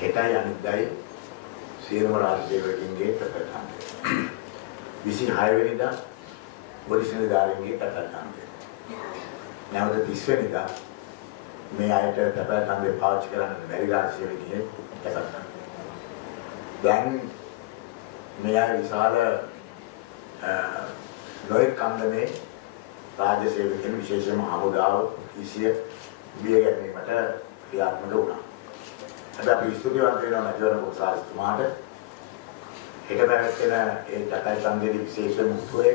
හෙටයි අනිද්දායි සියලුම රාජ්‍ය සේවකින්ගේ කටපාඩම්. 26 වෙනිදා පොලිස් නිලධාරීන්ගේ කටපාඩම්. නැවත 30 වෙනිදා මේ අයට කටපාඩම් පාවිච්චි කරන්න බැරි රාජ්‍ය සේවකයෙක් කටපාඩම්. දැන් මේ අය විශාල නොයෙක් කන්දමේ රාජ්‍ය සේවකයන් විශේෂයෙන්ම හමුදාව කිසිය බිය ගැනීමට ක්‍රියාත්මක වුණා. අද අපි ස්තුතිවන්ත වෙනවා මැතිවරණ කොටසාරිතුමාට. හෙට පැවැත්වෙන ඒ ජටයි සංදේශ විශේෂ මුහුරේ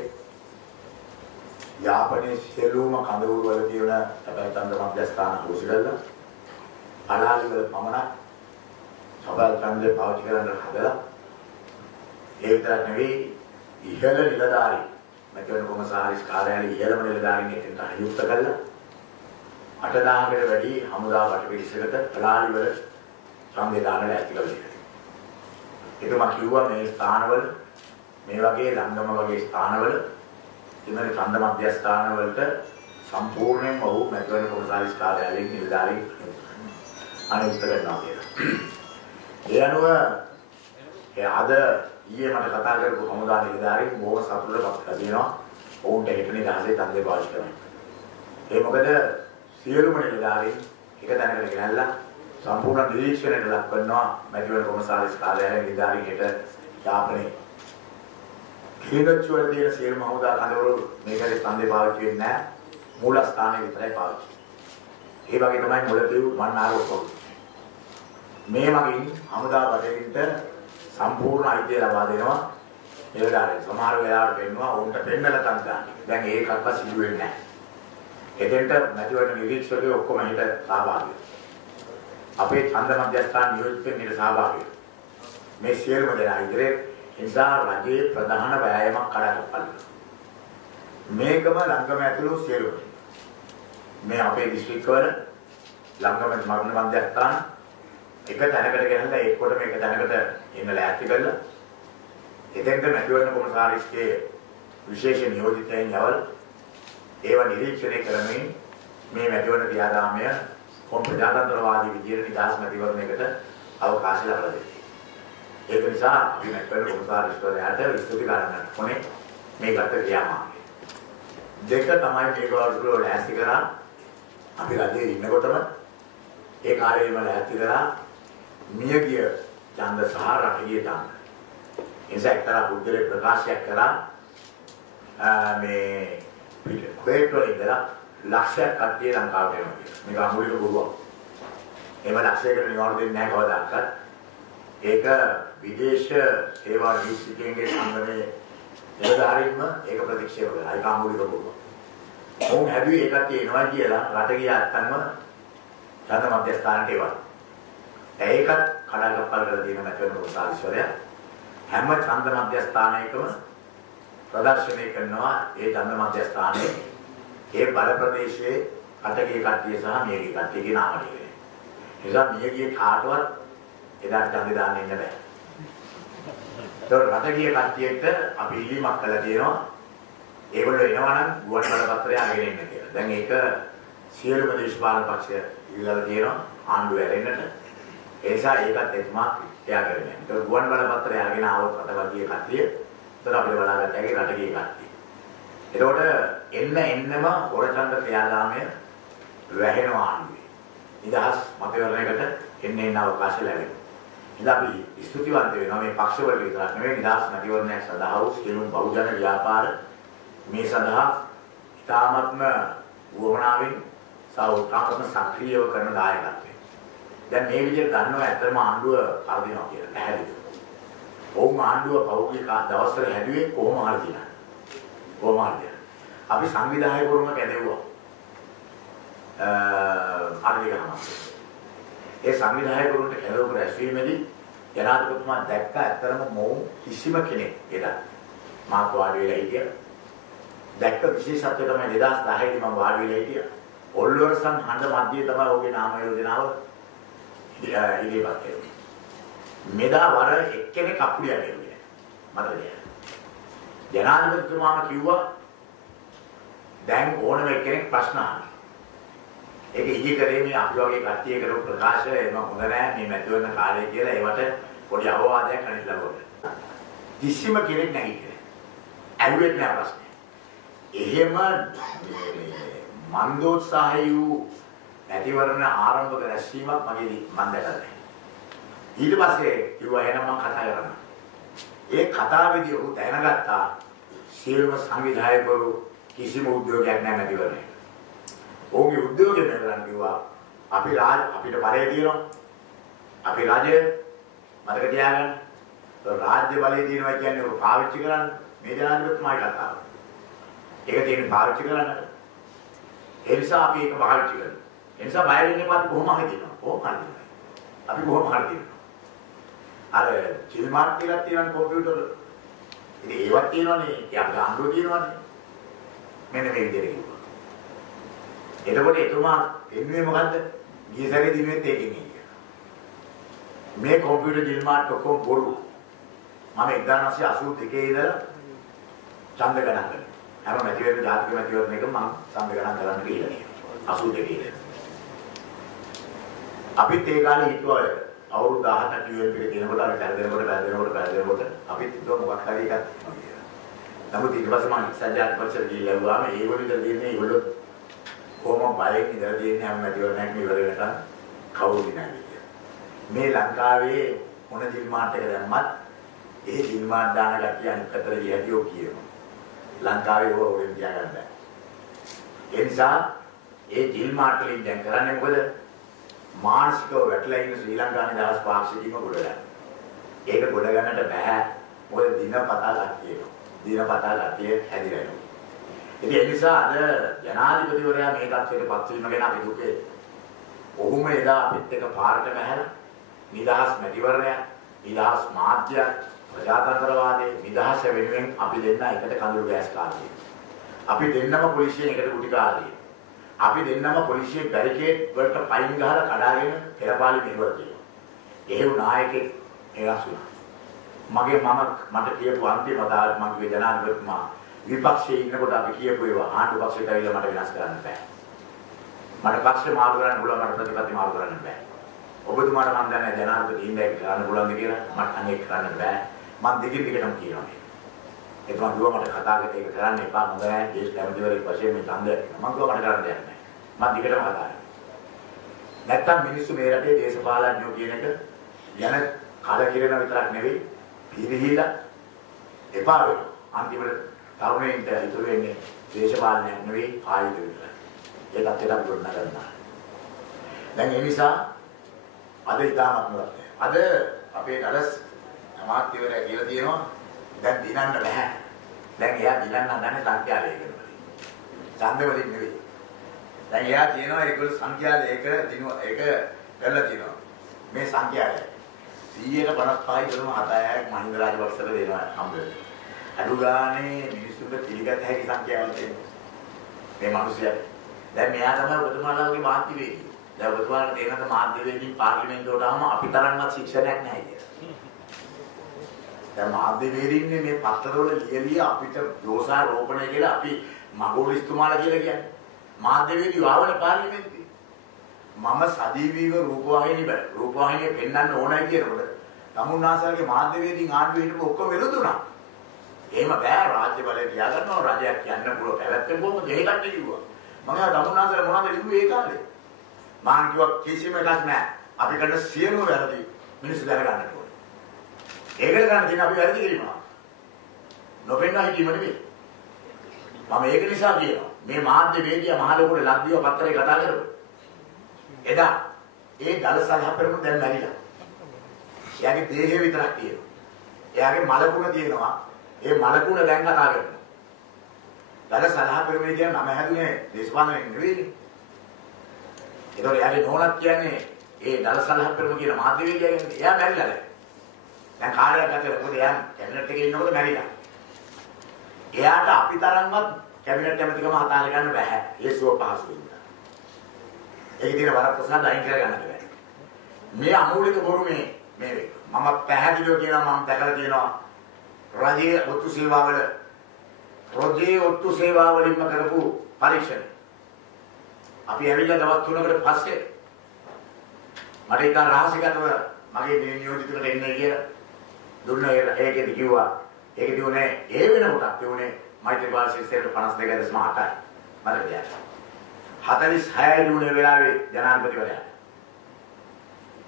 යාපනයේ සියලුම කඳවුරු වල තියෙන ජටයි සංද මධ්‍යස්ථාන හොසිරලා අලාලි වල පමණක් සබල් සංදේ පාවිච්චි කරන්න හදලා ඒ විතරක් නෙවෙයි ඉහළ නිලධාරී මැතිවරණ කොමසාරිස් කාර්යාලයේ ඉහළම නිලධාරීන් එක්ක අයුක්ත කළා 8000කට වැඩි හමුදා වටපිටිසකට අලාලි වල සංවිධානවල ඇති කරලා තියෙනවා. ඒක මම කිව්වා මේ ස්ථානවල මේ වගේ ලංගම වගේ ස්ථානවල ඉමරි ඡන්ද මධ්‍යස්ථාන වලට සම්පූර්ණයෙන්ම ඔහු මැතිවරණ කොමසාරිස් කාර්යාලයෙන් නිලධාරීන් අනුයුක්ත කරනවා කියලා. ඒ අනුව අද ඊයේ මට කතා කරපු හමුදා නිලධාරීන් බොහොම සතුටටපත් වෙනවා. ඔවුන්ට හෙටනේ දහසේ තන්දේ පාවිච්චි කරනවා. ඒ මොකද සියලුම නිලධාරීන් එක තැනකට ගෙනල්ලා සම්පූර්ණ නිරීක්ෂණයට ලක් කරනවා මැතිවරණ කොමසාරිස් කාර්යාලයේ නිලධාරීන් හෙට යාපනයේ. කිලෝචුවල තියෙන සියලුම හමුදා කඳවුරු මේකේ තන්දේ පාවිච්චි වෙන්නේ නැහැ. මූල ස්ථානයේ විතරයි පාවිච්චි. ඒ වගේ තමයි මුලතිව් මන්නාරෝපොත්. මේ වගේ හමුදා බඩේට සම්පූර්ණ අයිතිය ලබා දෙනවා නිලධාරීන්. සමහර වෙලාවට වෙනවා උන්ට දෙන්නල තන්දා. දැන් ඒකක්වත් සිදු වෙන්නේ නැහැ. එතෙන්ට මැතිවරණ නිරීක්ෂකයෝ ඔක්කොම හිට සහභාගී. අපේ ඡන්ද මධ්‍යස්ථාන නියෝජිතයින් හිට සහභාගී. මේ සියලුම දෙනා ඉදිරියේ නිසා රජයේ ප්‍රධාන වෑයමක් කරගන්න. මේකම ලංගම ඇතුළු සියලුම. මේ අපේ දිස්ත්‍රික්කවල ලංගම මග්න මධ්‍යස්ථාන එක තැනකට ගෙනල්ලා ඒකට මේක තැනකට එන්න ලෑස්ති කරලා එතෙන්ට මැතිවරණ කොමසාරිස්ගේ විශේෂ නියෝජිතයින් යවල ඒවා නිරීක්ෂණය කරමින් මේ මැතිවරණ ක්‍රියාදාමය ප්‍රජාතන්ත්‍රවාදී විදියට නිදහස් මැතිවරණයකට අවකාශය ලබා දෙනවා. ඒක නිසා අපි මැතිවරණ කොමසාරිස්වරයාට ස්තුති කරන්න ඕනේ මේකට ක්‍රියාමාර්ගය. දෙක තමයි මේකවල ලෑස්ති කරා අපි රජයේ ඉන්නකොටම ඒ කාර්යයම ලෑස්ති කරා මියගිය ඡන්ද සහ රටගිය ඡන්ද. එනිසා එක්තරා පුද්ගලයෙක් ප්‍රකාශයක් කරා මේ පිටේට ඉඳලා ලක්ෂයක් කට්ටිය ලංකාවට එනවා කියලා. මේක අමුලික බොරුවක්. එහෙම ලක්ෂයකට නිවාඩු දෙන්නේ නැහැ කවදාවත්. ඒක විදේශ සේවා නියුක්තිකයන්ගේ සංගමයේ නිලධාරීන්ම ඒක ප්‍රතික්ෂේප කළා. ඒක අමුලික බොරුවක්. මොවුන් හැදුවේ ඒ කට්ටිය එනවා කියලා රට ගියා නැත්නම් ඡන්ද මධ්‍යස්ථානට ඒවා. ඒකත් කඩාකප්පල් කරලා තියෙන මැතිවරණ කොමසාරිස්වරයා හැම ඡන්ද මධ්‍යස්ථානයකම ප්‍රදර්ශනය කරනවා ඒ ඡන්ද මධ්‍යස්ථානයේ ඒ බල ප්‍රදේශයේ අටගේ කට්ටිය සහ මියගේ කට්ටියගේ නාම ටික. ඒ නිසා මියගේ කාටවත් එදාට ඡන්දේ දාන්න ඉන්න බෑ. ඒතකොට රටගේ කට්ටියට අපි ඉල්ලීමක් කළා තියෙනවා. ඒගොල්ලෝ එනවා නම් ගුවන් බලපත්‍රය අරගෙන එන්න කියලා. දැන් ඒක සියලුම දේශපාලන පක්ෂ ඉල්ලලා තියෙනවා ආණ්ඩුව ඇරෙන්නට. ඒ නිසා ඒකත් එතුමා එයා කරගෙන යනවා. ඒතකොට ගුවන් බලපත්‍රය අරගෙන ආවොත් රටවගේ කට්ටිය ඒතර අපිට බලාගන්න හැකි රටගේ කට්ටිය. එතකොට එන්නම හොරචන්ද ක්‍රියාදාමය වැහෙනවා ආණ්ඩුවේ. නිදහස් මතවරණයකට එන්න අවකාශ ලැබෙනවා. ඉතින් අපි ස්තුතිවන්ත වෙනවා මේ පක්ෂවල විතරක් නෙවෙයි නිදහස් මතවරණයක් සඳහා වූ සියලු බහුජන ව්‍යාපාර මේ සඳහා ඉතාමත්ම වුවමනාවෙන් සෞඛ්‍යම සක්‍රියව කරන දායකත්වය. දැන් මේ විදිහට දන්නවා ඇත්තම ආණ්ඩුව අරදිනවා කියලා පැහැදිලිව. ඔවුන් ආණ්ඩුව පෞද්ගලික දවස්වල හැදුවේ කොහොම හරි කියලා. අපි සංවිධායකවරුන්ව කැදෙව්වා. ආර්ථිකම. ඒ සංවිධායකවරුන්ට කැදවපු රැස්වීමේදී ජනාධිපතිතුමා දැක්ක ඇත්තරම මොවුන් කිසිම කෙනෙක් එදා මාත් වාඩි වෙලා හිටියා. දැක්ක විශේෂත්වය තමයි 2010 දී මම වාඩි වෙලා හිටියා. ඔල්ලොරසන් හඬ මැදියේ තමයි ඔහුගේ නාම යෝජනාව ඉදිරිපත් කළේ. මෙදා වර එක්කෙනෙක් අපුලිය ගෙවුවේ. මතකද? ජනාධිපතිතුමාම කිව්වා දැන් ඕනම එක්කෙනෙක් ප්‍රශ්න අහන්න. ඒක ඉදිකරේ මේ අපි වගේ කට්ටිය කරපු ප්‍රකාශය එම හොඳ නැහැ මේ මැතිවරණ කාලය කියලා ඒවට පොඩි අවවාදයක් අනිත් ලබනවා. කිසිම කෙනෙක් නැගිටින්නේ නැහැ. ඇහුවෙත් නෑ ප්‍රශ්නේ. එහෙම මන්දෝත්සාහය වූ මැතිවරණ ආරම්භක රැස්වීමක් මගේ මන් දැකලා නැහැ. ඊට පස්සේ කිව්වා එහෙනම් මම කතා කරන්න. ඒ කතාවේදී ඔහු දැනගත්තා සියලුම සංවිධායකවරු කිසිම උද්‍යෝගයක් නැහැ මැතිවරණේ. ඔහුගේ උද්‍යෝගය මෙතන කිව්වා අපිට බලය තියෙනවා. අපි රජය මතක තියාගන්න. රාජ්‍ය බලය තියෙනවා කියන්නේ ඔක පාවිච්චි කරන්න මේ ජනාධිපතිතුමායි කතාව. ඒක තියෙන පාවිච්චි කරන්න. ඒ නිසා අපි ඒක පාවිච්චි කරනවා. ඒ නිසා බය වෙන්න එපා කොහොම හරි තියෙනවා. කොහොම හරි තියෙනවා. අපි කොහොම හරි තියෙනවා. අර චිල්මාර්ක් කියලා තියෙන කම්පියුටර් ඉතින් ඒවත් තියෙනවනේ. ඒ අපේ ආණ්ඩුව තියෙනවනේ. මෙන්න මේ විදිහට කිව්වා. එතකොට එතුමා එන්නේ මොකද්ද? ගිය සැරේ දිනුවෙත් ඒකෙන් ඉන්නේ. මේ කම්පියුටර් චිල්මාර්ක් ඔක්කොම බොරු. මම 1982 ඉඳලා ඡන්ද ගණන් කරනවා. හැම මැතිවරණ ජාතික මැතිවරණ එක මම ඡන්ද ගණන් කරන්න කියලා කියනවා. 82 ඉඳලා. අපිත් ඒ කාලේ හිතුවා අවුරුදු 17ක් UNP එකේ තියෙනකොට අර පැරදෙනකොට අපිත් හිතුවා මොකක් හරි එකක් තියෙනවා කියලා. නමුත් ඊට පස්සේ මම ඉස්සරහට පස්සට ගිහිල්ලා වුවාම ඒගොල්ලෝ ඉඳලා තියෙන්නේ ඒගොල්ලෝ කොහොම බයෙන් ඉඳලා තියෙන්නේ හැම මැතිවරණයක්ම ඉවර වෙනකන් කවුරුද නැහැ කියලා. මේ ලංකාවේ මොන දිල්මාට් එක දැම්මත් ඒ දිල්මාට් දාන ගැටිය අනිත් පැත්තට ගියටියෝ කියනවා. ලංකාවේ ඕවෙන් තියාගන්න බෑ. ඒ නිසා ඒ දිල්මාට් වලින් දැන් කරන්නේ මොකද? මානසිකව වැටලා ඉන්න ශ්‍රී ලංකාවේ දහස් පාක්ෂිකීම ගොඩ ගන්න. ඒක ගොඩ ගන්නට බෑ. මොකද දිනපතා ගැටියෝ. දිනපතා ගැටිය හැදිලා යනවා. ඉතින් ඒ නිසා අද ජනාධිපතිවරයා මේ තත්ත්වයට පත් වීම ගැන අපි දුකේ. ඔහුම එදා අපිත් එක්ක පාරට බැහැලා නිදහස් මැතිවරණයක්, නිදහස් මාධ්‍යයක්, ප්‍රජාතන්ත්‍රවාදයේ නිදහස වෙනුවෙන් අපි දෙන්න එකට කඳුළු ගෑස් කාලා. අපි දෙන්නම පොලිසියෙන් එකට කුටි කාලා. අපි දෙන්නම පොලිසියේ බැරිකේඩ් වලට පයින් ගහලා කඩාගෙන පෙරපාලි මෙහෙවර තියෙනවා. එහෙව් නායකෙක් එරස් වුණා. මට කියපු අන්තිම දාලා මම කිව්වේ ජනාධිපතිතුමා විපක්ෂයේ ඉන්නකොට අපි කියපු ඒවා ආණ්ඩු පක්ෂයට ඇවිල්ලා මට වෙනස් කරන්න බෑ. මට පක්ෂ මාරු කරන්න පුළුවන් මට ප්‍රතිපත්ති මාරු කරන්න බෑ. ඔබතුමාට මම දන්නේ ජනාධිපති ඉන්දැක කරන්න පුළුවන්ද කියලා මට අනේ කරන්න බෑ. මම දිගින් දිගටම කියනවා. ඒක මම දුව මට කතා කරලා ඒක කරන්න එපා හොඳ නැහැ. දේශ කැමතිවරයෙක් වශයෙන් මේ ඡන්දය මම දුව මට කරන්න දෙයක් නැහැ. මම දිගටම කතා කරනවා. නැත්තම් මිනිස්සු මේ රටේ දේශපාලඥයෝ කියන එක යන කලකිරෙන විතරක් නෙවෙයි පිළිහිලා එපා වෙනවා. අන්තිමට තරුණයින්ට ඉතුරු වෙන්නේ දේශපාලනයක් නෙවෙයි ආයුධ විතරයි. ඒකත් අපිට ගොඩනගන්න. දැන් ඒ නිසා අද ඉතාමත් මොකක්ද? අද අපේ දලස් අමාත්‍යවරයා කියලා තියෙනවා දැන් දිනන්න බෑ. දැන් එයා දිනන්න හදන්නේ සංඛ්‍යාලයකින්. ඡන්ද වලින් නෙවෙයි. දැන් එයා කියනවා ඒගොල්ලෝ සංඛ්‍යාලයක දිනුව ඒක කරලා තියෙනවා. මේ සංඛ්‍යාලය 155 කරන 7ක් මහින්ද රාජපක්ෂට දෙනවා හම්බෙන්නේ. අඩු ගානේ මිනිස්සුන්ට පිළිගත හැකි සංඛ්‍යාවක් තියෙනවා. මේ මිනිස්සයා දැන් මෙයා තමයි ඔබතුමාලාගේ මාධ්‍යවේදී. දැන් ඔබතුමාලා තේනක මාධ්‍යවේදී පාර්ලිමේන්තුවට ආවම අපි තරම්වත් ශික්ෂණයක් නැහැ කියලා. දැන් මාධ්‍යවේදීන්නේ මේ පත්තරවල ලියලිය අපිට දෝෂාරෝපණය කියලා අපි මගෝලිස්තුමාලා කියලා කියන්නේ. මාධ්‍යවේදී ආවනේ පාර්ලිමේන්තුවේ. මම සජීවීව රූපවාහිනිය පෙන්වන්න ඕනයි කියනකොට තමුන්නාසාගේ මාධ්‍යවේදීන් ආණ්ඩුවේ හිටපු ඔක්කොම වෙලුදුනා. එහෙම බෑ රාජ්‍ය බලය තියාගන්නවා රජයක් කියන්න පුළුවන් පැවැත්ම කොහොමද ඒකට කිව්වා. මම තමුන්නාසාට මොනවද කිව්වේ ඒ කාලේ? මම කිව්වා කිසිම එකක් නෑ. අපි කරන සියලුම වැරදි මිනිස්සු දැනගන්නට ඕනේ. ඒකට ගන්න තියෙන අපි වැරදි කිරීමක්. නොපෙන්නා හිතීම නෙමෙයි. මම ඒක නිසා කියනවා. මේ මාධ්‍යවේදියා මහලොකුට ලක්දිව පත්තරේ කතා කරමු. එදා ඒ දල සලහපරම දැන් නැරිලා. එයාගේ දේහය විතරක් තියෙනවා. එයාගේ මලකුණ තියෙනවා. ඒ මලකුණ දැන් කතා කරනවා. දල සලහපරම කියන්නේ නම හැදුනේ දේශපාලනයෙන් නෙවෙයි. ඒතකොට එයාගේ නෝනක් කියන්නේ ඒ දල සලහපරම කියන මාධ්‍යවේදියා කියන්නේ එයා මැරිලා දැන්. දැන් කාර්යයක් අතර මොකද එයා කැබිනට් එකේ ඉන්නකොට මැරිලා. එයාට අපි තරම්වත් කැබිනට් ඇමතිකම හදාලා ගන්න බෑ. ඒ සුව පහසු වෙනවා. ඒකේ තියෙන වරප්‍රසාද අයින් කර ගන්නට බෑ. මේ අමූලික බොරු මේ මම පැහැදිලිව කියනවා මම දැකලා තියෙනවා රජයේ ඔත්තු සේවාවලින්ම කරපු පරීක්ෂණ. අපි ඇවිල්ලා දවස් 3කට පස්සේ මට ඒක රහසිගතව මගේ නියෝජිතකට එන්නේ කියලා දුන්න ඒකෙදි කිව්වා. ඒකෙදි උනේ ඒ වෙනකොටත් උනේ මෛත්‍රීපාල ශිෂ්‍යයට 52.8යි. මට කියන්න. 46 දුන්නේ වෙලාවේ ජනාධිපතිවරයා.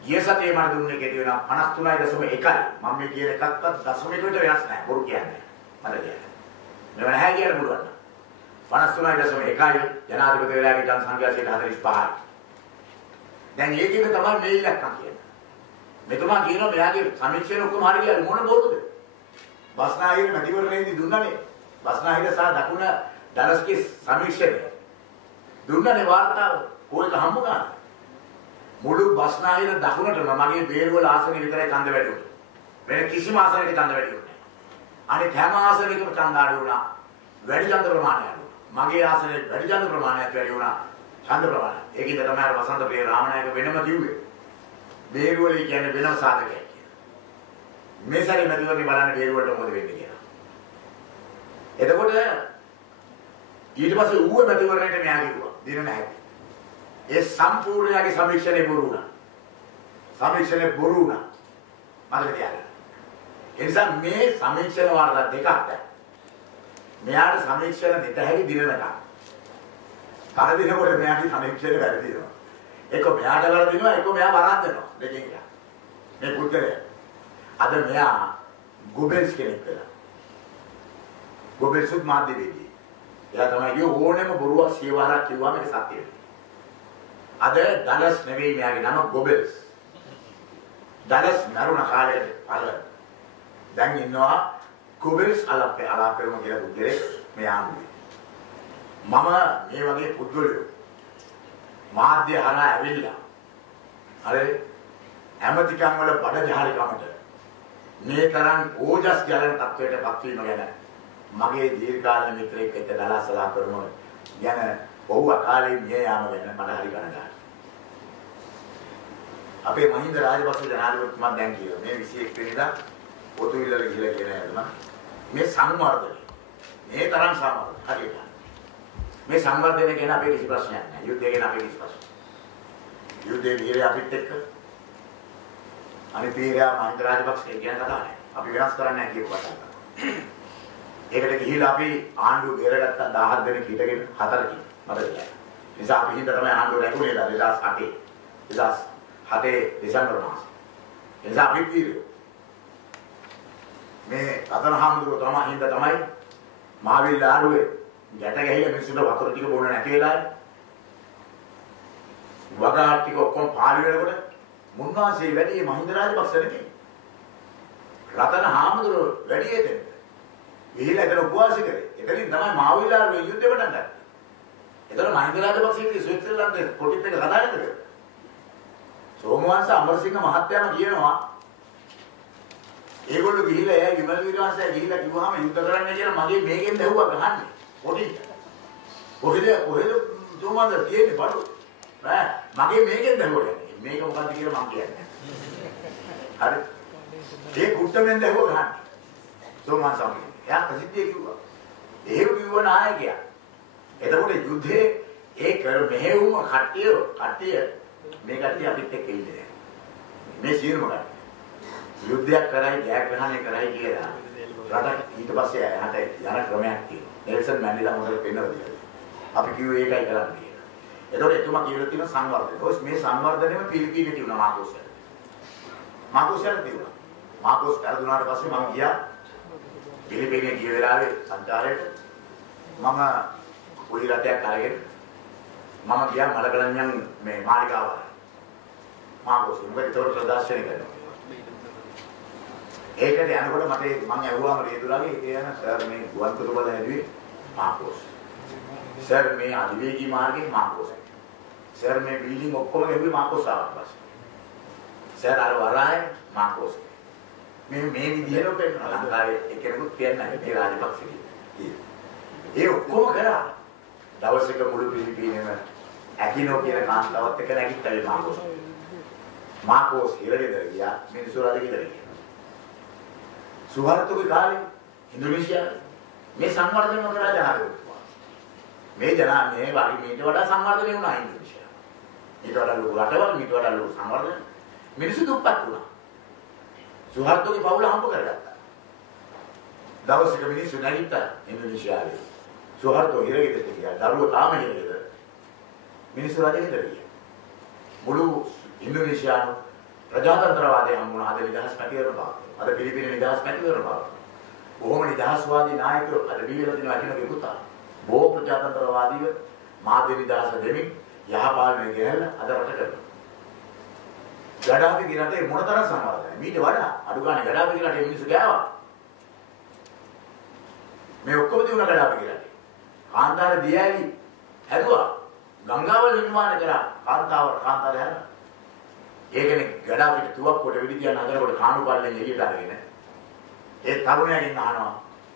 ගිය සතියේ මට දුන්නේ කෙටි වෙනවා 53.1යි. මම මේ කියන එකක්වත් දශමිකකට වෙනස් නැහැ. බොරු කියන්නේ. මට කියන්න. නෙවෙයි නැහැ කියන්න පුළුවන්. 53.1යි ජනාධිපතිවරයාගේ ජනසංඛ්‍යාව 45යි. දැන් ඒකෙද තමයි මේ ඉලක්කම් කියන්නේ. මෙතුමා කියනවා මෙයාගේ සමීක්ෂණ ඔක්කොම හරි කියලා මොන බොරුද? බස්නාහිර මැතිවරණයේදී දුන්නනේ. බස්නාහිර සහ දකුණ ඩලස්ගේ සමීක්ෂණය. දුන්නනේ වාර්තාව. කොහෙක හම්බ ගන්න. මුළු බස්නාහිර දකුණටම මගේ බේරුවල ආසනෙ විතරයි ඡන්ද වැඩි වුණේ. වෙන කිසිම ආසනයක ඡන්ද වැඩි වුණේ නැහැ. අනිත් හැම ආසනයකම ඡන්ද අඩු වුණා. වැඩි ඡන්ද ප්‍රමාණයක්. මගේ ආසනයේ වැඩි ඡන්ද ප්‍රමාණයක් වැඩි වුණා. ඡන්ද ප්‍රමාණය. ඒකෙන්ද තමයි අර වසන්ත ප්‍රිය රාමනායක වෙනම කිව්වේ. බේරුවල කියන්නේ වෙනම සාධකයක් කියලා. මේ සැරේ මැතිවරණේ බලන්න බේරුවලට මොකද වෙන්නේ කියලා. එතකොට ඊට පස්සේ ඌව මැතිවරණයට මෙයා කිව්වා. දින නැහැ. ඒ සම්පූර්ණයාගේ සමීක්ෂණේ බොරු වුණා. සමීක්ෂණේ බොරු වුණා. මතක තියාගන්න. ඒ නිසා මේ සමීක්ෂණ වාර්තා දෙකක් දැන්. මෙයාට සමීක්ෂණ දෙත හැකි දිනනකම්. තර දිනකොට මෙයාගේ සමීක්ෂණ වැරදිනවා. එක මෙයාට වැරදිනවා, එක මෙයා වරද්දනවා. දෙකෙන් එක. මේ පුද්ගලයා. අද මෙයා ගොබෙල්ස් කෙනෙක් වෙලා. ගොබෙල්සුත් මාධ්‍යවේදී. එයා තමයි ඕනෙම බොරුවක් 100 වාරක් කිව්වම ඒක සත්‍ය වෙනවා. අද ඩලස් නෙවෙයි මෙයාගේ නම ගොබෙල්ස්. ඩලස් නරුණ කාලේ අර දැන් ඉන්නවා ගොබෙල්ස් අලාපෙරම කියලා පුද්ගලෙක් මෙයා ආන්නේ. මම මේ වගේ පුද්ගලයෝ මාධ්‍ය හරහා ඇවිල්ලා හරි ඇමතිකම් වල බඩ ජහරිකමට මේ තරම් ඕජස් ගලන තත්වයකටපත් වීම ගැන මගේ දීර්ඝකාලීන මිත්‍රයෙක් එක්ක දලසලා කරනවා යන බොහෝ අකාලේ මිය යාම ගැන මට හරි ගණනාවක්. අපේ මහින්ද රාජපක්ෂ ජනාධිපතිතුමා දැන් කියනවා මේ 21 වෙනිදා පොතුවිල්ලල ගිහලා කියන යනවා මේ සංවර්ධනය මේ තරම් සාමාන්‍ය හරියට මේ සංවර්ධනය ගැන අපේ කිසි ප්‍රශ්නයක් නැහැ. යුද්ධය ගැන අපේ කිසි ප්‍රශ්නයක්. යුද්ධේ වීරය අපිත් එක්ක අනිත් වීරයා මහින්ද රාජපක්ෂ කියන කතාව නෑ. අපි වෙනස් කරන්නේ නැහැ කියපු කතාව. ඒකට ගිහිලා අපි ආණ්ඩුව බේරගත්ත 17 දෙනෙක් හිටගෙන 4කින් මතකයි. නිසා අපි හින්දා තමයි ආණ්ඩුව රැකුනේ 2008 දෙසැම්බර් මාසේ. එනිසා අපි වීරයෝ මේ රතනහාමුදුරුවෝ තමයි හින්දා තමයි මාවිල් ආඩුවේ ගැට ගැහිලා මිනිස්සුන්ට වතුර ටික බොන්න නැති වෙලාවේ වගා ටික ඔක්කොම පාළු වෙනකොට මුන්වහන්සේ වැඩි මහින්ද රාජපක්ෂ නෙමෙයි. රතනහාමුදුරුවෝ වැඩි එතන. ගිහිලා එතන උපවාස කරේ. එතනින් තමයි මාවිල් ආඩුවේ යුද්ධෙ පටන් ගත්තේ. එතන මහින්ද රාජපක්ෂගේ ස්විට්සර්ලන්තේ කොටිත් එක කතා කරේ. සෝමවංශ අමරසිංහ මහත්තයාම කියනවා ඒගොල්ලෝ ගිහිල්ලා එයා විමල් වීරවංශය ගිහිල්ලා කිව්වහම යුද්ධ කරන්න කියලා මගේ මේකෙන් දැහුවා ගහන්නේ පොඩි කොහෙද සෝමවංශ තියෙන්නේ බඩු ඈ මගේ මේකෙන් දැහුවා මේක මොකද්ද කියලා මම කියන්නේ හරි ඒ කුට්ටමෙන් දැහුවා ගහන්නේ සෝමවංශ එයා ප්‍රසිද්ධිය කිව්වා එහෙම කිව්ව නායකයා එතකොට යුද්ධේ ඒ කර මෙහෙවුම කට්ටිය මේ කට්ටිය අපිත් එක්ක ඉන්නේ. මේ සියලුම කට්ටිය. යුද්ධයක් කරයි, ජයග්‍රහණය කරයි කියලා රට ඊට පස්සේ යහට යන ක්‍රමයක් තියෙනවා. නෙල්සන් මැන්ඩෙලා මොකද පෙන්වලා දෙන්නේ. අපි කිව්වේ ඒකයි කරන්න කියලා. එතකොට එතුමා කියලා තියෙන සංවර්ධනය. ඔය මේ සංවර්ධනයම පිළිපීනේ තියුණා මාකෝස්ට. මාකෝස්ට තියුණා. මාකෝස් කරදුනාට පස්සේ මම ගියා පිළිපීනේ ගිය වෙලාවේ සංචාරයට මම පොඩි රටයක් අරගෙන මම ගියා මලකලඤ්ඤන් මේ මාලිගාවට. මාගොස් මොකද ඒතකොට ප්‍රදර්ශනය කරනවා. ඒකට යනකොට මට මම ඇහුවාම රේදුලාගේ ඒ යන සර් මේ ගුවන්තොට බල හැදුවේ මාගොස්. සර් මේ අධිවේගී මාර්ගයේ මාගොස්. සර් මේ බිල්ඩින් ඔක්කොම හැදුවේ මාගොස් ආවට පස්සේ. සර් අර වරාය මාගොස්. මේ විදිහට පෙන්නනවා ලංකාවේ එකෙකුත් කියන්නේ නැහැ මේ රාජපක්ෂගේ. ඒ ඔක්කොම කරා. දවසක මුළු පිළිපීනේම ඇකිනෝ කියන කාන්තාවත් එක්ක නැගිට්ටා මාකෝස්. මාකෝස් ඉරගෙදර ගියා මිනිස්සු රට ගෙදර ගියා. සුහර්තුගේ කාලේ ඉන්දුනීසියාවේ මේ සංවර්ධනය කරා ජනාධිපතිතුමා. මේ ජනාන්නේ වගේ මීට වඩා සංවර්ධනය වුණා ඉන්දුනීසියා. ඊට වඩා ලොකු රටවල් මීට වඩා ලොකු සංවර්ධනය. මිනිස්සු දුප්පත් වුණා. සුහද්දෝගේ පවුල හම්බ කරගත්තා. දවසක මිනිස්සු නැගිට්ටා ඉන්දුනීසියාවේ. සුහද්දෝ හිරගෙදරට ගියා. දරුවෝ තාම හිරගෙදර. මිනිස්සු රජගෙදර ගියා. මුළු ඉන්දුනීසියානු ප්‍රජාතන්ත්‍රවාදය හම්බුණා. අද නිදහස් පැතිවරණ බව. අද පිලිපින නිදහස් පැතිවරණ බව. බොහොම නිදහස්වාදී නායකයෝ අද බිහිවෙලා තියෙනවා කියන පුතා. බොහෝ ප්‍රජාතන්ත්‍රවාදීව මාධ්‍ය නිදහස දෙමින් යහපාලනය ගෙනල්ලා අද රට කරනවා. ගඩාෆිගේ රටේ මොනතරම් සමාජයයි. මීට වඩා අඩු ගානේ ගඩාෆිගේ රටේ මිනිස්සු ගෑවා. මේ ඔක්කොම දිනුන ගඩාෆිගේ රටේ. කාන්තාර දියැලි හැදුවා. ගංගාවල් නිර්මාණය කරා. කාන්තාර හැදුවා. ඒකනේ ගඩාෆිට තුවක්කුවට වෙඩි තියන්න හදනකොට කාණු පල්ලෙන් එළියට අරගෙන ඒ තරුණයාගෙන් අහනවා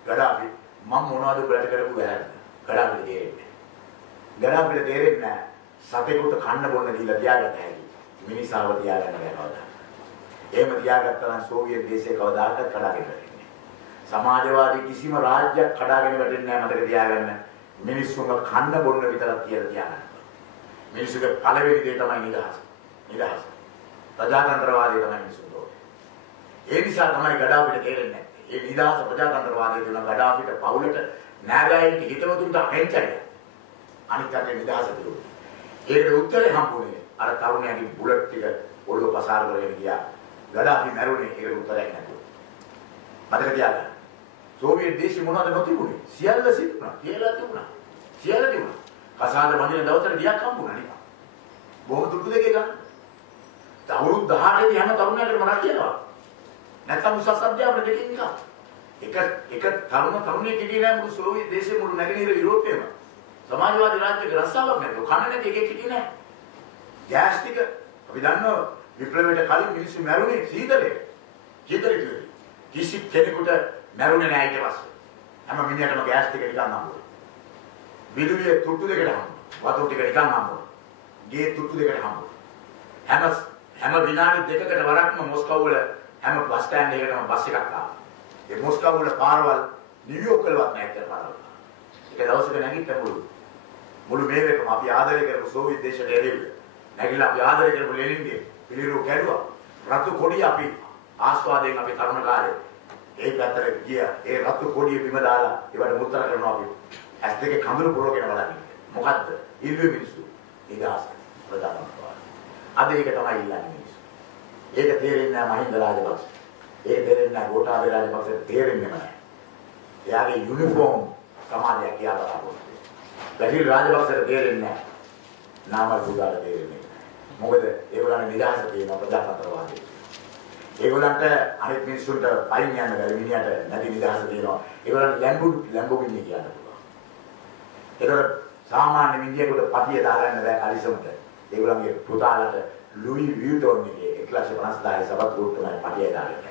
ගඩාෆි මම මොනවද උඹලට කරපු වැරද්ද? ගඩාෆිට තේරෙන්නේ නැහැ. ගඩාෆිට තේරෙන්නේ නැහැ. සතෙකුට කන්න බොන්න දීලා තියාගත හැකි. මිනිසාව තියාගන්න බෑ කවදා. එහෙම තියාගත්තා නම් සෝවියට් දේශේ කවදාකවත් කඩාගෙන වැටෙන්නේ නැහැ. සමාජවාදී කිසිම රාජ්‍යයක් කඩාගෙන වැටෙන්නේ නැහැ මතක තියාගන්න. මිනිස්සුන්ව කන්න බොන්න විතරක් කියලා තියාගන්න. මිනිස්සුගේ පළවෙනි දේ තමයි නිදහස. නිදහස. ප්‍රජාතන්ත්‍රවාදී තමයි මිනිස්සුන්ට ඕනේ. ඒ නිසා තමයි ගඩාෆිට තේරෙන්නේ නැහැ. ඒ නිදහස ප්‍රජාතන්ත්‍රවාදයේ තියෙන ගඩාෆිට පවුලට නෑදෑයන්ට හිතවතුන්ට හෙන්චයි. අනිත් අතේ නිදහස දුන්නේ. ඒකට උත්තරේ හම්බුනේ අර තරුණයාගේ බුලට් ටික ඔළුව පසාර කරගෙන ගියා. ගඩාෆි මැරුණේ ඒකට උත්තරයක් නැතුව. මතක තියාගන්න. සෝවියට් දේශේ මොනවද නොතිබුණේ? සියල්ල සිදුණා. කියලා තිබුණා. සියල්ල තිබුණා. කසාද බඳින දවසට ගියක් හම්බුණා නිකන්. බොහොම දුටු දෙකේ ගන්න. අවුරුදු 18 දී හැම තරුණයෙකුටම රට කියනවා. නැත්නම් උසස් අධ්‍යාපන දෙකකින් එක තරුණයෙක් හිටියේ නෑ මුළු සෝවියට් දේශේ මුළු නැගෙනහිර යුරෝපයේම. සමාජවාදී රාජ්‍යයක රස්සාවක් නැතුව කන්න නැති එකෙක් හිටියේ නෑ. ගෑස් ටික අපි දන්නවා විප්ලවයට කලින් මිනිස්සු මැරුණේ සීතලේ. සීතලේ කිසි කෙනෙකුට මැරුණේ නෑ ඊට පස්සේ. හැම මිනිහටම ගෑස් ටික නිකන් හම්බුනේ. බිදුවේ තුට්ටු දෙකට හම්බුනේ. වතුර ටික නිකන් හම්බුනේ. ගේ තුට්ටු දෙකට හම්බුනේ. හැම විනාඩි දෙකකට වරක්ම මොස්කෝව වල හැම බස් ස්ටෑන්ඩ් එකකටම බස් එකක් ආවා. ඒ මොස්කෝව වල පාරවල් නිව්යෝක් වලවත් නැහැ කියලා පාරවල්. ඒක දවසක නැගිට මුළු මේකම අපි ආදරය කරපු සෝවියට් දේශයට එරෙහිව. නැගිලා අපි ආදරය කරපු ලෙනින්ගේ පිළිරුව කැඩුවා. රතු කොඩිය අපි ආස්වාදයෙන් අපි තරුණ කාලේ ඒ පැත්තට ගියා. ඒ රතු කොඩිය බිම දාලා ඒවට මුත්‍රා කරනවා අපි. ඇස් දෙකේ කඳුළු පුරවගෙන බලන්නේ. මොකද්ද? ඉල්ලුවේ මිනිස්සු. නිදහස ප්‍රජාතන්ත්‍රවාද. අද ඒක තමයි ඉල්ලන්නේ මිනිස්සු. ඒක තේරෙන්නේ නැහැ මහින්ද රාජපක්ෂ. ඒක තේරෙන්නේ නැහැ ගෝඨාභය රාජපක්ෂ තේරෙන්නේ නැහැ. එයාගේ යුනිෆෝම් සමාජයක් කියලා බලන්න. බැහිල් රාජපක්ෂට තේරෙන්නේ නැහැ. නාමල් පුදාට තේරෙන්නේ නැහැ. මොකද ඒගොල්ලන් නිදහස තියෙන ප්‍රජාතන්ත්‍රවාදී. ඒගොල්ලන්ට අනිත් මිනිස්සුන්ට පයින් යන්න බැරි මිනිහට නැති නිදහස තියෙනවා. ඒගොල්ලන් ලැම්බෝගිනි කියන්න පුළුවන්. ඒතර සාමාන්‍ය මිනිහෙකුට පතිය දාගන්න බෑ කලිසමට. ඒගොල්ලන්ගේ පුතාලට ලුයි වියුටෝන් එකේ 1,50,000 සබත් ගුරුතුමයි පටිය දාගෙන.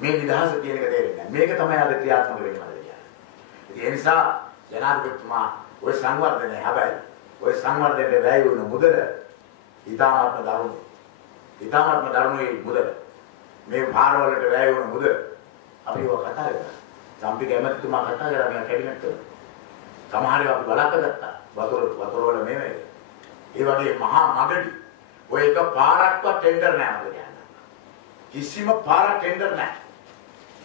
මේ නිදහස කියන එක තේරෙන්නේ නැහැ. මේක තමයි අද ක්‍රියාත්මක වෙන්නේ මම කියන්නේ. ඒ නිසා ජනාධිපතිතුමා ওই සංවර්ධනය හැබැයි ওই සංවර්ධනයේ වැය වුණ මුදල ඊටාත්ම දරුණු. ඊටාත්ම දරුණුයි මුදල. මේ පාරවලට වැය වුණ මුදල අපි ඒවා කතා කරා. සම්පික ඇමතිතුමා කතා කරා මේ කැබිනට් වල. සමහර ඒවා අපි බලාගත්තා. වතුර වල මේ ඒ වගේ මහා මගඩි ඔය එක පාරක්වත් ටෙන්ඩර් නැහැ මම කියන්නේ. කිසිම පාරක් ටෙන්ඩර් නැහැ.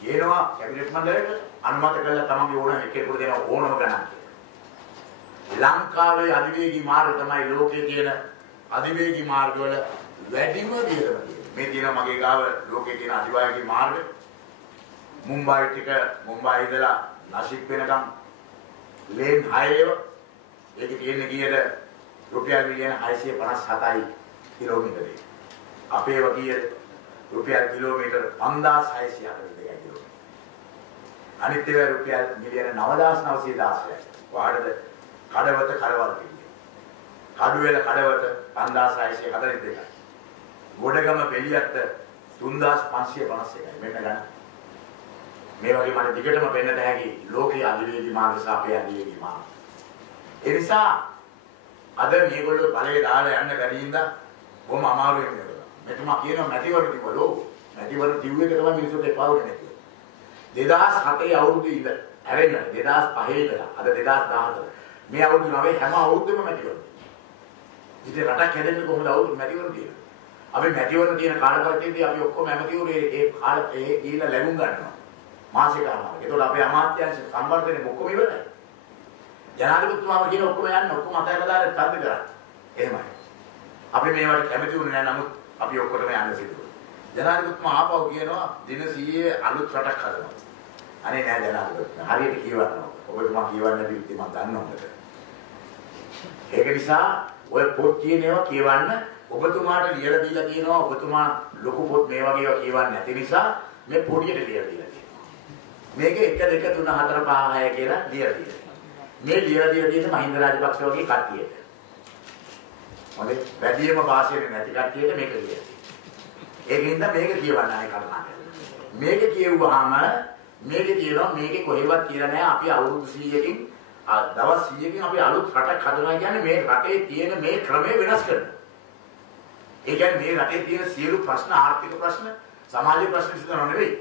කියනවා කැබිනට් මණ්ඩලයට අනුමත කරලා තමන්ගේ ඕනම එකෙකුට දෙන ඕනම ගණන්. ලංකාවේ අධිවේගී මාර්ග තමයි ලෝකයේ තියෙන අධිවේගී මාර්ග වල වැඩිම වියදම. මේ තියෙන මගේ ගාව ලෝකයේ තියෙන අධිවේගී මාර්ග මුම්බායි ඉඳලා නාසික් වෙනකම් ලේන් 6 ඒකේ තියෙන ගියද රුපියල් මිලියන 657යි කිලෝමීටරේ. අපේ වගේ රුපියල් කිලෝමීටර් 5642යි කිලෝමීටර්. අනිත් ඒවා රුපියල් මිලියන 9916යි. වාඩද කඩවත කරවල් කිව්වේ. කඩුවෙල කඩවත 5642යි. ගොඩගම බෙලියත් 3551යි. මෙන්න ගන්න. මේ වගේ මට දිගටම පෙන්නට හැකි ලෝකයේ අධිවේගී මාර්ග සහ අපේ අධිවේගී මාර්ග. ඒ නිසා අද මේගොල්ලෝ බලේ දාලා යන්න බැරි ඉඳලා බොහොම අමාරුවෙන් මේක. මෙතුමා කියනවා මැතිවරණ තිබවලෝ. මැතිවරණ තිව්වේ එක තමයි මිනිස්සුන්ට එපා වුනේ නැති. 2007 අවුරුද්දේ ඉඳ හැරෙන්න 2005 ඉඳලා අද 2014 මේ අවුරුදු 9 හැම අවුරුද්දම මැතිවරණ. ඉතින් රටක් හැදෙන්නේ කොහොමද අවුරුදු මැතිවරණ තියෙන්නේ? අපි මැතිවරණ තියෙන කාල පරිච්ඡේදයේ අපි ඔක්කොම ඇමතිවරු ඒ කාල ඒ ගිහිල්ලා ලැබුම් ගන්නවා. මාසිකමාර. ඒතකොට අපේ අමාත්‍යාංශ සම්වර්ධනේ ඔක්කොම ඉවරයි. ජනාධිපතිතුමාම කියන ඔක්කොම යන්න ඔක්කොම අතහැරලා දාලා තද්ද කරා. එහෙමයි. අපි මේවට කැමති වුණේ නැහැ නමුත් අපි ඔක්කොටම යන්න සිදු වුණා. ජනාධිපතිතුමා ආපහු කියනවා දින 100 අලුත් රටක් හදනවා. අනේ නෑ ජනාධිපතිතුමා හරියට කියවන්නවා. ඔබතුමා කියවන්න බැරි මම දන්නවද? ඒක නිසා ඔය පොත් කියන ඒවා කියවන්න ඔබතුමාට ලියලා දීලා කියනවා ඔබතුමා ලොකු පොත් මේ වගේ ඒවා කියවන්නේ නැති නිසා මේ පොඩියට ලියලා දීලා කියනවා. මේක 1 2 3 4 5 6 කියලා ලියලා දීලා. මේ ලියලා දීලා තියෙන මහින්ද රාජපක්ෂ වගේ කට්ටියට. මොකද වැඩිම භාෂාවේ නැති කට්ටියට මේක ලියලා. ඒකින්ද මේක කියවන්න ආයේ කරුණාකරලා. මේක කියවුවාම මේක කියනවා මේකේ කොහෙවත් කියලා නැහැ අපි අවුරුදු 100කින් දවස් 100කින් අපි අලුත් රටක් හදනවා කියන්නේ මේ රටේ තියෙන මේ ක්‍රමය වෙනස් කරනවා. ඒ කියන්නේ මේ රටේ තියෙන සියලු ප්‍රශ්න ආර්ථික ප්‍රශ්න, සමාජ ප්‍රශ්න විසඳනව නෙවෙයි.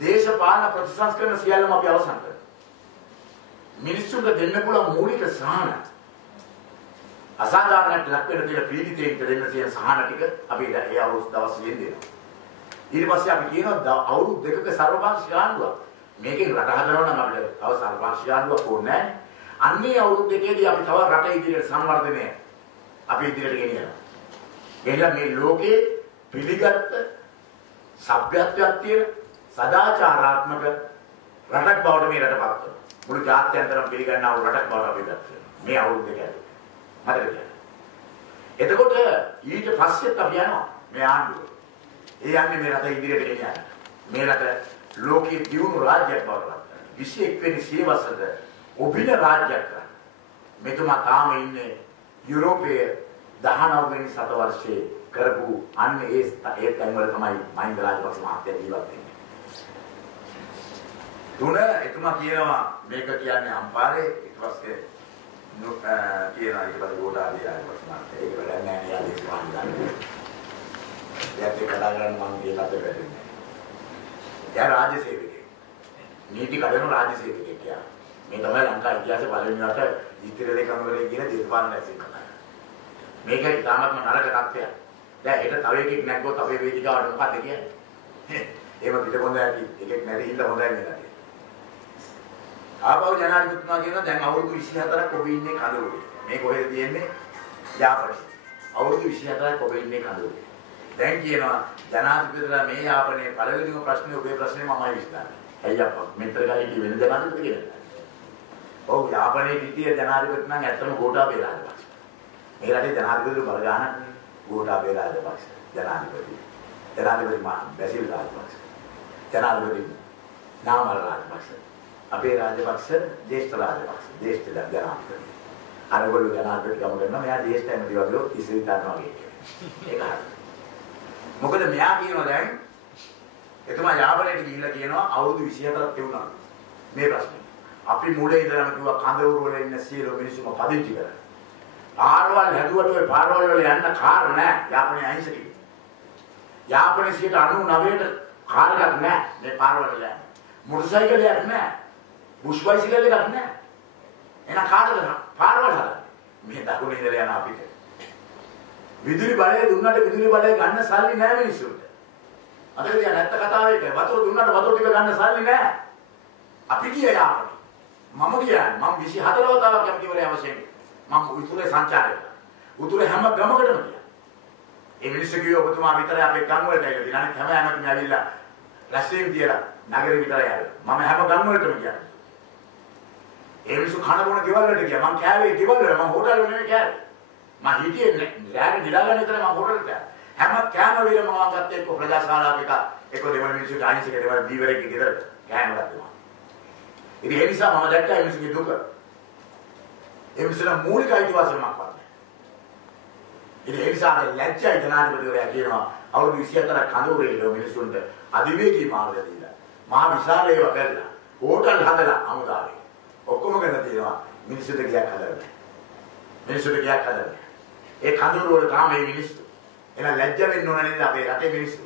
දේශපාලන ප්‍රතිසංස්කරණ සියල්ලම අපි අවසන් කරනවා. මිනිස්සුන්ට දෙන්න පුළුවන් මූලික සහන අසාධාරණට ලක් වෙන දේ පීඩිතයින්ට දෙන්න තියෙන සහන ටික අපි ඒ අවුරුදු දවස් 100ෙන් දෙනවා. ඊට පස්සේ අපි කියනවා අවුරුදු 2ක සර්වපක්ෂ ආණ්ඩුවක්. මේකෙන් රට හදනවා නම් අපිට තව සර්වපක්ෂ ආණ්ඩුවක් ඕනේ නැහැ. අන්නේ අවුරුදු දෙකේදී අපි තව රට ඉදිරියට සංවර්ධනය අපි ඉදිරියට ගෙනියනවා. එහෙනම් මේ ලෝකේ පිළිගත් සભ્યත්වයක් තියෙන සදාචාරාත්මක රටක් බවට මේ රටපත් වෙනවා. මුළු ජාත්‍යන්තරම් පිළිගන්නා වූ රටක් බවට අපි පත් වෙනවා. මේ අවුරුදු දෙක ඇතුළත. මතක තියාගන්න. එතකොට ඊට පස්සෙත් අපි යනවා මේ ආණ්ඩුව. ඒ යන්නේ මේ රට ඉදිරියට ගෙනියන්න. මේ රට ලෝකයේ දියුණු රාජ්‍යයක් බවට පත් කරනවා. 21 වෙනි සියවසට ඔබින රාජ්‍යයක් කරනවා. මෙතුමා තාම ඉන්නේ යුරෝපයේ 19 වෙනි සතවර්ෂයේ කරපු අන්න ඒ තැන්වල තමයි මහින්ද රාජපක්ෂ මහත්තයා ජීවත් වෙන්නේ. තුන එතුමා කියනවා මේක කියන්නේ අම්පාරේ ඊට පස්සේ කියනවා ඊට පස්සේ ගෝඨාභය රාජපක්ෂ මහත්තයා ඒක වැඩක් නැහැ නේ ආදී ස්වාමීන්. ඒත් කතා කරන්න මම කියලාද බැරින්නේ. යා රාජ්‍ය සේවකයෙක්. නීති කඩන රාජ්‍ය සේවකයෙක් කියලා. මේ තමයි ලංකා ඉතිහාසයේ පළවෙනි වට ඉතිරි ලේකම්වරයෙක් කියන දේශපාලන රැසීම කතා. මේක ඉතාමත්ම නරක තත්ත්වයක්. දැන් හෙට තව එකෙක් නැග්ගොත් අපේ වේදිකාවට මොකද්ද කියන්නේ? එහෙම පිටකොන්ද ඇති එකෙක් නැති හින්දා හොඳයි මේ රටේ. ආපහු ජනාධිපතිතුමා කියනවා දැන් අවුරුදු 24ක් ඔබ ඉන්නේ කඳවුරේ. මේ කොහෙද තියෙන්නේ? යාපනයේ. අවුරුදු 24ක් ඔබ ඉන්නේ කඳවුරේ. දැන් කියනවා ජනාධිපතිතුමා මේ යාපනයේ පළවෙනිම ප්‍රශ්නේ ඔබේ ප්‍රශ්නේ මමයි විසඳන්නේ. ඇයි අප්පා මෙතන ගාලේ වෙන ජනාධිපති කියලා. ඔව් යාපනයේ පිටිය ජනාධිපති නම් ඇත්තම ගෝඨාභය රාජපක්ෂ. මේ රටේ ජනාධිපතිවරු බල ගන්නක් ගෝඨාභය රාජපක්ෂ ජනාධිපති. ජනාධිපති බැසිල් රාජපක්ෂ. ජනාධිපති නාමල් රාජපක්ෂ. අපේ රාජපක්ෂ ජේෂ්ඨ රාජපක්ෂ. ජේෂ්ඨ ජනාධිපති. අරගොල්ලෝ ජනාධිපති ගම කරනවා මෙයා ජේෂ්ඨ ඇමති වගේ ඉස්සෙවි තරනවා වගේ. ඒක හරි. මොකද මෙයා කියනවා දැන් එතුමා යාපනයට ගිහිල්ලා කියනවා අවුරුදු 24ක් තිබුණා. මේ ප්‍රශ්නේ. අපි මුලින් ඉඳලාම කිව්වා කඳවුරු වල ඉන්න සියලු මිනිස්සුම පදිංචි කරලා. පාරවල් හැදුවට ඔය පාරවල් වල යන්න කාර් නැහැ. යාපනයේ අහිංසකයි. යාපනයේ 99ට කාර් එකක් නැහැ. මේ පාරවල යන්නේ. මොටර් සයිකලයක් නැහැ. බුෂ් බයිසිකල් එකක් නැහැ. එන කාටද පාරවල් හදන්නේ? මේ දකුණේ ඉඳලා යන අපිට. විදුලි බලය දුන්නට විදුලි බලය ගන්න සල්ලි නැහැ මිනිස්සුන්ට. අද කියන ඇත්ත කතාව ඒක. වතුර දුන්නට වතුර ටික ගන්න සල්ලි නැහැ. අපි ගියා යාපනයේ. මම කියන්නේ මම 24 වතාවක් කැමතිවරයා වශයෙන් මම උතුරේ සංචාරය කළා. උතුරේ හැම ගමකටම ගියා. ඒ මිනිස්සු කිව්ව ඔබතුමා විතරයි අපේ ගම් වලට ඇවිල්ලා. අනිත් හැම ඇමතිම ඇවිල්ලා රැස්වීම තියලා නගරෙ විතරයි ආවේ. මම හැම ගම් වලටම ගියා. ඒ මිනිස්සු කන බොන ගෙවල් වලට ගියා. මම කෑවේ ගෙවල් වල මම හෝටල් වල නෙමෙයි කෑවේ. මම හිටියේ රැගෙන නිදාගන්න විතර මම හෝටල් එකේ. හැම කෑම වේල මම ගත්තේ එක්ක ප්‍රජාශාලාවක එක දෙමළ මිනිස්සුන්ට අහිංසක දෙමළ දීවරෙක් ගෙදරට කෑම ගත්තා. ඉතින් ඒ නිසා මම දැක්කා මේ මිනිස්සුගේ දුක. ඒ මිනිස්සුන්ට මූලික අයිතිවාසිකමක් නැහැ. ඉතින් ඒ නිසා ලැජ්ජයි ජනාධිපතිවරයා කියනවා අවුරුදු 24ක් කඳවුරේ ඉන්න මිනිස්සුන්ට අධිවේගී මාර්ග දීලා මහා විශාල ඒවා කරලා හෝටල් හදලා අමුදාවේ ඔක්කොම කරලා තියෙනවා මිනිස්සුන්ට ගියක් හදලා. මිනිස්සුන්ට ගියක් හදලා. ඒ කඳවුර වල තාම මේ මිනිස්සු එන ලැජ්ජ වෙන්න ඕන නේද අපේ රටේ මිනිස්සු.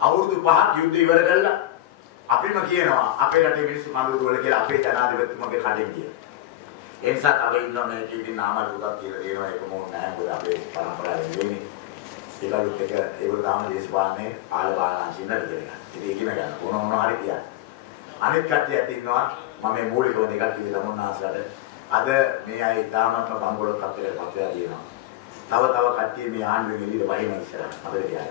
අවුරුදු 5ක් යුද්ධ ඉවර කළා අපිම කියනවා අපේ රටේ මිනිස්සු කඳවුරු වල කියලා අපේ ජනාධිපතිතුමාගේ කඩෙන් කියන. ඒ නිසා තව ඉන්නවා මේකේ නාමල් පුතක් කියලා දෙනවා ඒක මොන නැහැ මොකද අපේ පරම්පරාවේ වෙන්නේ. ඒකලුත් එක ඒගොල්ලෝ තාම දේශපාලනේ ආලබාලාංශින් නේද. ඉතින් ඉගෙන ගන්න මොන හරි කියන්නේ. අනිත් කට්ටියත් ඉන්නවා මම මේ මූලිකව දෙකක් කියලා තමුන්නාසලට. අද මේ අය තාමත්ම බංගලොත් කප්පලට පත් වෙලා තියෙනවා. තව කට්ටිය මේ ආණ්ඩුවේ එළියට වහින ඉස්සරහ අපිට කියන්න.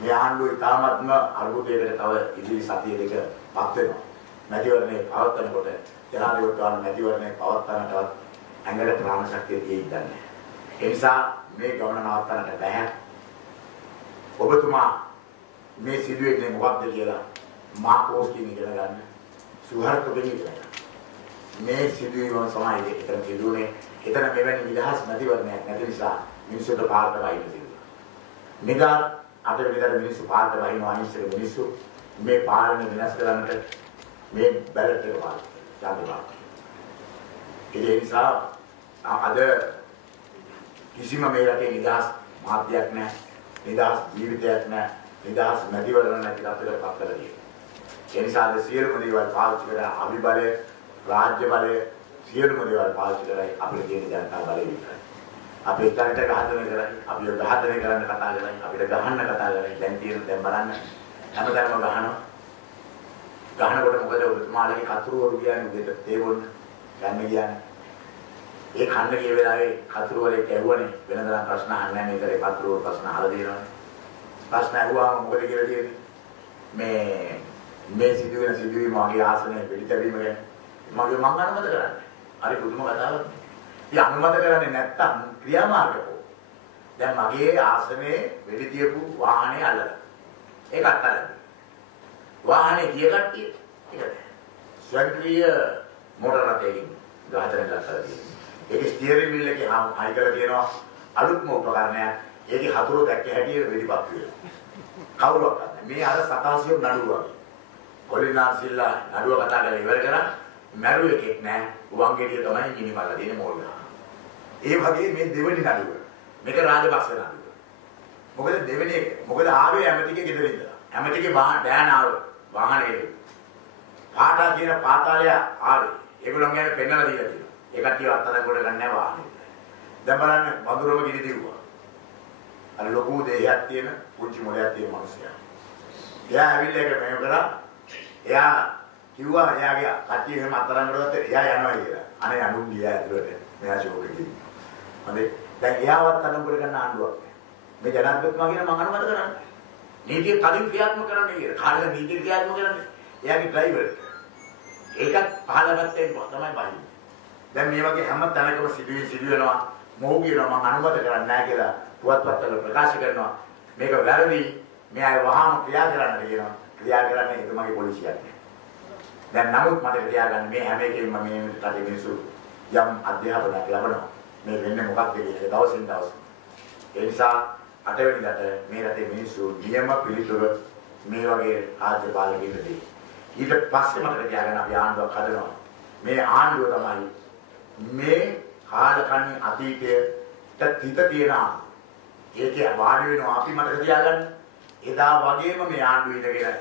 මේ ආණ්ඩුවේ තාමත්ම අරුබුදයකට තව ඉදිරි සතිය දෙක පත් වෙනවා. මැතිවරණේ පවත්වනකොට ජනාධිපතිතුමාගේ මැතිවරණේ පවත්වන්නටවත් ඇඟට ප්‍රාණ ශක්තිය තියෙන්නේ නැහැ. ඒ නිසා මේ ගමන නවත්තන්නට බෑ. ඔබතුමා මේ සිදුවෙන්නේ මොකක්ද කියලා මාකෝස්කින් ඉගෙන ගන්න. සුහර්තගෙන් ඉගෙන ගන්න. මේ සිදුවීම සමාජයේ එතන සිදුවන්නේ එතන මෙවැනි විලාස මැතිවරණයක් නැති නිසා මිනිස්සුන්ට පාරට වයින් සිදුවෙනවා. නිදා අට වෙනිදාට මිනිස්සු පාරට වයින්නවා අනිශ්චිත මිනිස්සු මේ පාලනය වෙනස් කරන්නට මේ බැලට් එක පාවිච්චි කරනවා. ඒ නිසා අද කිසිම මේ රටේ නිදහස් මාධ්‍යයක් නැහැ, නිදහස් ජීවිතයක් නැහැ, නිදහස් මැතිවරණ නැති අපිට පත් කරලා තියෙනවා. ඒ නිසා අද සියලුම දේවල් පාවිච්චි කරලා අභිබලය, රාජ්‍ය බලය සියලුම දේවල් පාවිච්චි කරලා අපිට තියෙන ජනතා බලය විතරයි. අපි එතනට ඝාතනය කරන්නේ, අපි ඝාතනය කරන්න කතා කරන්නේ, අපිට ගහන්න කතා කරන්නේ. දැන් බලන්න හැමදාම ගහනවා. ගහනකොට මොකද ඔබතුමාලගේ කතුරුවරු කියන්නේ උදේට තේ බොන්න ගන්න කියන්නේ. ඒ කන්න ගිය වෙලාවේ කතුරුවරේ කැවුවනේ වෙනදා ප්‍රශ්න අහන්නේ නැහැ මේකේ කතුරුවරු ප්‍රශ්න අහලා දෙනවනේ. ප්‍රශ්න අහුවාම මොකද කියලා තියෙන්නේ? මේ සිදුවීම වගේ ආසනයේ පිළිතැබීම ගැන මම අනුමත කරන්නේ. හරි පුදුම කතාවක්. ඉතින් අනුමත කරන්නේ නැත්තම් ක්‍රියාමාර්ගකෝ. දැන් මගේ ආසනයේ වෙඩි තියපු වාහනේ අල්ලලා. ඒක අත්හැරලා. වාහනේ ගිය කට්ටිය ඒකද? ස්වයංක්‍රීය මෝටර රථයකින් ඝාතනය කරලා තියෙනවා. ඒකේ ස්ටියරින් වීල් එකේ හයි කරලා තියෙනවා අලුත්ම උපකරණයක්. ඒකේ හතුරු දැක්ක හැටි වෙඩිපත් වෙනවා. කවුරුවක් නැහැ. මේ අර සතාසියෝ නඩුව වගේ. කොලිනාසිල්ලා නඩුව කතා කරලා ඉවර කරා. මැරු එකෙක් නැහැ. උවන්ගෙඩිය තමයි මිනිමල්ලා දෙන්නේ මෝල් ගහ. ඒ වගේ මේ දෙවෙනි නඩුව. මේක රාජපක්ෂ නඩුව. මොකද දෙවෙනි එක. මොකද ආවේ ඇමතිගේ ගෙදර ඉඳලා. ඇමතිගේ බෑන ආවේ. වාහනේ. පාටා කියන පාතාලය ආවේ. ඒගොල්ලෝ ගැන පෙන්නලා දීලා තියෙනවා. ඒ කට්ටිය අත්අඩංගුවට ගන්න නැහැ වාහනේ. දැන් බලන්න වඳුරම ගිනි දිව්වා. අර ලොකු දෙයක් තියෙන පුංචි මොලයක් තියෙන මිනිස්සයා. එයා ඇවිල්ලා ඒක මෙහෙම කරා. එයා කිව්වා එයාගේ කට්ටිය එහෙම අත්අඩංගුවට එයා යනවා කියලා. අනේ අනුන් ගියා ඇතුළට. මෙයා ෂෝක් එකේ. හරි. දැන් එයාවත් අත්අඩංගුවට ගන්න ආණ්ඩුවක් නැහැ. මේ ජනාධිපතිතුමා කියන මම අනුමත කරන්නේ. නීතිය කලින් ක්‍රියාත්මක කරන්න කියලා. කාටද නීතිය ක්‍රියාත්මක කරන්නේ? එයාගේ ඩ්‍රයිවර්. ඒකත් පහළපැත්තෙන් තමයි බහින්නේ. දැන් මේ වගේ හැම තැනකම සිදුවෙනවා. මොහු කියනවා මම අනුමත කරන්නේ නැහැ කියලා පුවත්පත්වල ප්‍රකාශ කරනවා. මේක වැරදි. මේ අය වහාම ක්‍රියා කරන්නට කියනවා. ක්‍රියා කරන්නේ එතුමාගේ පොලිසියක්. දැන් නමුත් මට තියාගන්න මේ හැම එකෙම මේ රටේ මිනිස්සු යම් අධ්‍යාපනයක් ලබනවා. මේ වෙන්නේ මොකක්ද කියලා දවසින් දවස. ඒ නිසා අටවෙනිදාට මේ රටේ මිනිස්සු නියම පිළිතුරු මේ වගේ රාජ්‍ය පාලකයෙකුට ඊට පස්සේ මට තියාගන්න අපි ආණ්ඩුවක් හදනවා. මේ ආණ්ඩුව තමයි මේ කාලකන්ණි අතීතයට තිත තියනවා. ඒකේ වාඩි වෙනවා අපි මට තියාගන්න. එදා වගේම මේ ආණ්ඩුව ඉඳගෙන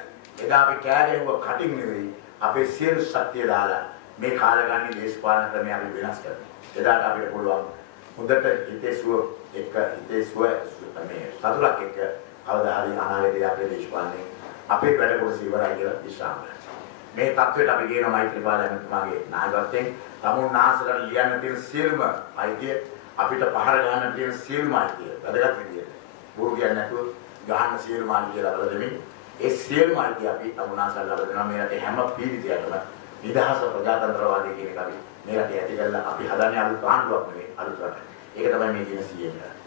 එදා අපි කෑ ගැහුව කටින් නෙවෙයි අපේ සියලු ශක්තිය දාලා මේ කාලකන්ණි දේශපාලන ක්‍රමය අපි වෙනස් කරනවා. එදාට අපිට පුළුවන් හොඳට හිතේසුව මේ සතුටක් එක්ක කවදා හරි අනාගතයේ අපේ දේශපාලනේ අපේ වැඩ කොටස ඉවරයි කියලා විශ්වාස කරනවා. මේ තත්ත්වයට අපි කියනවා මෛත්‍රීපාල ඇමතුමාගේ නායකත්වයෙන් තමුන්නාසලට ලියන්න තියෙන සියලුම අයිතිය අපිට පහර ගන්න තියෙන සියලුම අයිතිය වැදගත් විදියට බොරු කියන්නේ නැතුව ගහන්න සියලුම අයිතිය ලබා දෙමින් ඒ සියලුම අයිතිය අපි තමුන්නාසල ලබා දෙනවා. මේ රටේ හැම පීඩිතයෙක්ම නිදහස ප්‍රජාතන්ත්‍රවාදී කියන එක අපි මේ රටේ ඇති කරලා අපි හදන්නේ අලුත් ආණ්ඩුවක් නෙවෙයි අලුත් රටක්. ඒක තමයි මේ කියන සීයෙන් කරන්නේ.